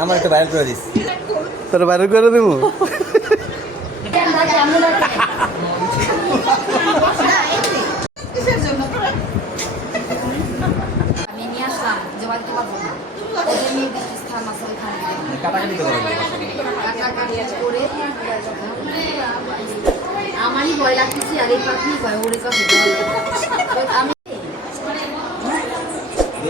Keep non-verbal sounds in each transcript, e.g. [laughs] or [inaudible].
আমার একটা ভাইরাল করে দিস। তোর বাইরে করে দেবো? আমি নিয়ে আসলাম জোগাড় দিতে পারব না। ওদের মেয়ে বিশেষ স্থান আছে ওইখানে কাটাকাটি তো করে কাটাকাটি করে আমারই ভয় লাগতেছে আর এই পাখি ভয় ওরে কাছে আমি যাব আমি যাকে হ্যাঁ ওর পেজ তো মনিটাইজেশন করা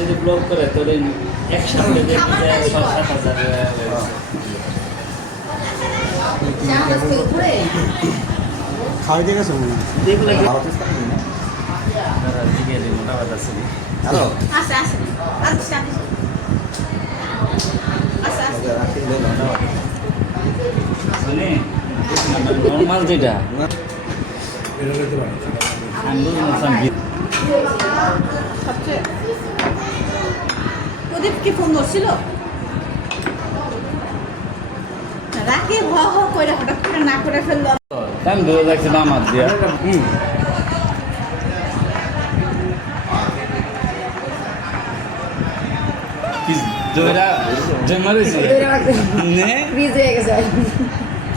যদি ব্লক করে তোর দেখতে যায় সাত হাজার খাওয়াই দিয়ে গেছে দেখলে কি? ভারত ইসলাম না আপনারা দিকে মোটা কথা ছিল হ্যালো? আছে আছে। আচ্ছা আচ্ছা। আচ্ছা নর্মাল যেটা। প্রদীপ কি ফোন ধরছিল? রাকে ভ হ করে হঠাৎ করে না করে ফেলল। আমি ধরে রাখছি আমার দিয়া? হুম। কি জয়রা জয় মারিছি? নে। ফ্রিজ গেছে।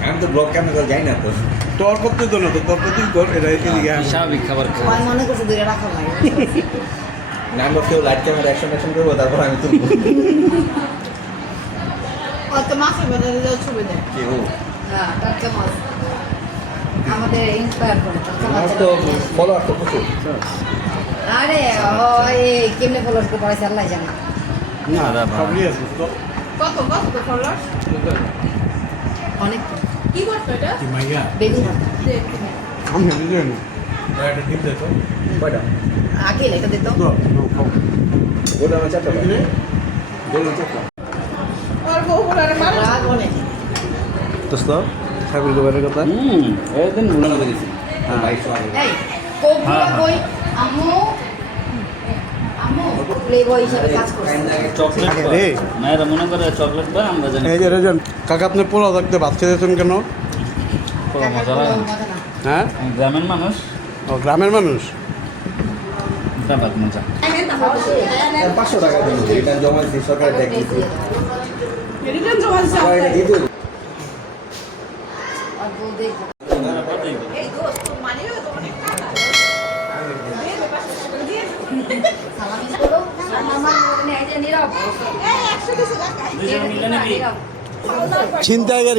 আমি তো ব্লগ কেমন করে যাই না তো। তোর করতে তো না তো তোর করতেই কর এটা এদিকে আন। স্বাভাবিক খাবার সবাই মনে করছে দূরে রাখা লাগে না আমি কেউ লাইট ক্যামেরা অ্যাকশন অ্যাকশন করব তারপর আমি তুলবো। অত মাছের বাজারে যাও ছবি দেয় কি ও? হ্যাঁ টাটকা মাছ। আমাদের ইন্সপায়ার করে টাটকা আমার মাছ তো ফলোয়ার তো প্রচুর। আরে ও কেমনে ফলোয়ার করে পড়াইছে আল্লাহ জানে। না সবই আছে তো। কত কত তো। অনেক। কি করতো এটা? বেগুন ভর্তা। আমি বুঝি না। কয়টা? আগে এটা তো। গোল্ডেন চারটা। ওর বউ মারা রাগ অনেক। দোস্ত ঠাকুর গোবারের কথা? হুম একদিন এই। কই? আম্মু কাকা আপনি পোলা থাকতে ভাত খেতেছেন কেন? হ্যাঁ? গ্রামের মানুষ। ও গ্রামের মানুষ? পাঁচশো টাকা এটা জমা ট্যাক্স রিটার্ন জমা দিছে সবাই এটা দিয়ে দিল আর বউ দেখো এই দোস্ত মানে তো অনেক টাকা সালামি করো আমার মনে এই যে নীরব এই একশো দিছে টাকা দুজন মিলে নাকি নীরব ছিনতাইকারী রে মানে ছেড়ে ফ্যান বিলাম দেখো পুরো না কিন্তু এই পিছনে দিয়ে দে পড়ে যাবে। চাকা কিন্তু চাকা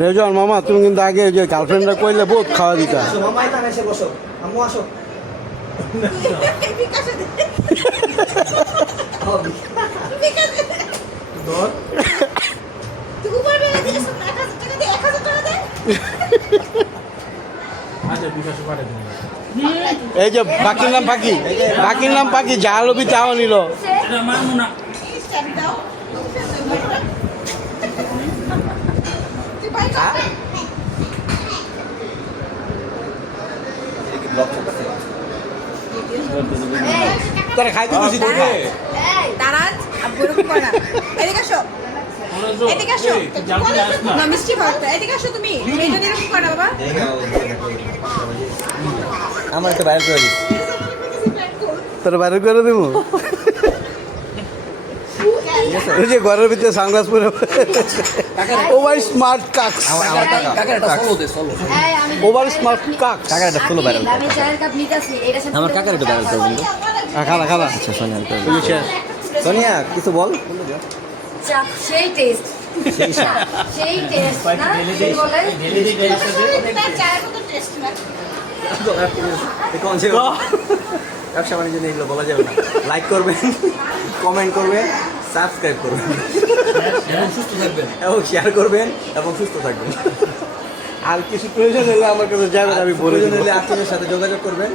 রেজন মামা তুমি কিন্তু আগে ওই যে গার্লফ্রেন্ডরা কইলে বহুত খাওয়া দিতা। আসো, [laughs] টাকা দে এই যে বাকির নাম পাখি বাকির নাম পাখি যা লবি তাও নিল। করতেছে এই তারা খাইতে বসি তোকে এই দাঁড়ান আব্বু এরকম করে না এদিকে আসো এদিকে আসো না। মিষ্টি ভাতটা এদিকে আসো তুমি। এটা এরকম করে বাবা? আমার একটা ভাইরাল করে দিস। তোর বাইরে করে দেবো? ওই যে ঘরের ভিতরে সানগ্লাস পরে ওভার স্মার্ট টাকা ওভার স্মার্ট কাক্স কাকার একটা ফুলো ভাইরাল আমার কাকার একটু ভাইরাল করবেন খালা খালা। আচ্ছা শেষ। সোনিয়া কিছু বল। চা সেই টেস্ট সেই টেস্ট না কি বলে চায়ের মতো টেস্ট না। ব্যবসা বাণিজ্য নিয়ে এগুলো বলা যাবে না। লাইক করবেন কমেন্ট করবে সাবস্ক্রাইব করবেন এবং সুস্থ থাকবেন। এবং শেয়ার করবেন এবং সুস্থ থাকবেন। আর কিছু প্রয়োজন হলে আমার কাছে যাবেন আমি প্রয়োজন হলে আত্মীয়ের সাথে যোগাযোগ করবেন।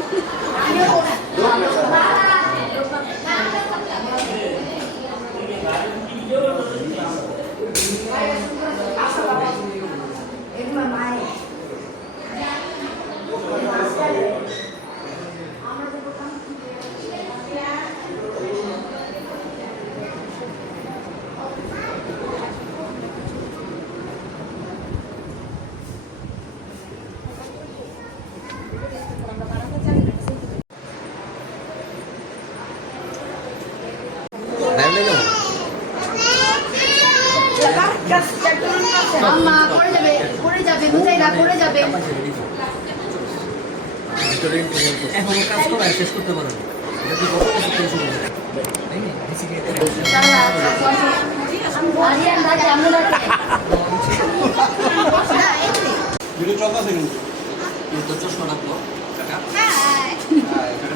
আম্মা পড়ে যাবে পড়ে যাবে বুঝাই না পড়ে যাবে। এখনও কাজ করা শেষ করতে আমরা ডাকে হ্যাঁ